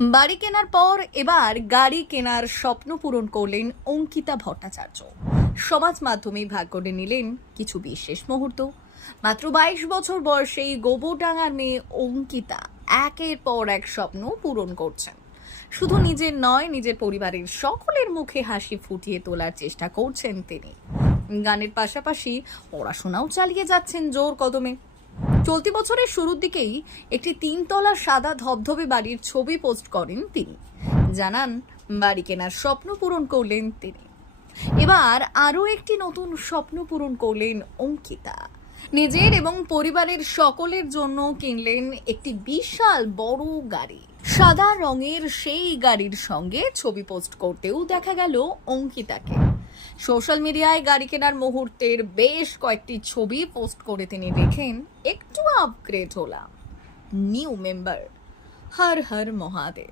বাড়ি কেনার পর এবার গাড়ি কেনার স্বপ্ন পূরণ করলেন অঙ্কিতা ভট্টাচার্য। সমাজ মাধ্যমে ভাগ করে নিলেন কিছু বিশেষ মুহূর্ত। মাত্র বাইশ বছর বয়সেই গোবরডাঙ্গার মেয়ে অঙ্কিতা একের পর এক স্বপ্ন পূরণ করছেন। শুধু নিজের নয়, নিজের পরিবারের সকলের মুখে হাসি ফুটিয়ে তোলার চেষ্টা করছেন তিনি। গানের পাশাপাশি পড়াশোনাও চালিয়ে যাচ্ছেন জোর কদমে। চলতি বছরের শুরুর দিকেই একটি তিনতলা সাদা ধবধবে বাড়ির ছবি পোস্ট করেন তিনি। জানান, বাড়ি কেনার স্বপ্ন পূরণ করলেন তিনি। এবার আরও একটি নতুন স্বপ্ন পূরণ করলেন অঙ্কিতা। নিজের এবং পরিবারের সকলের জন্য কিনলেন একটি বিশাল বড় গাড়ি। সাদা রঙের সেই গাড়ির সঙ্গে ছবি পোস্ট করতেও দেখা গেল অঙ্কিতাকে। সোশ্যাল মিডিয়ায় গাড়ি কেনার মুহূর্তের বেশ কয়েকটি ছবি পোস্ট করে তিনি লেখেন नवा अपग्रेड होला। New member Har Har Mahadev.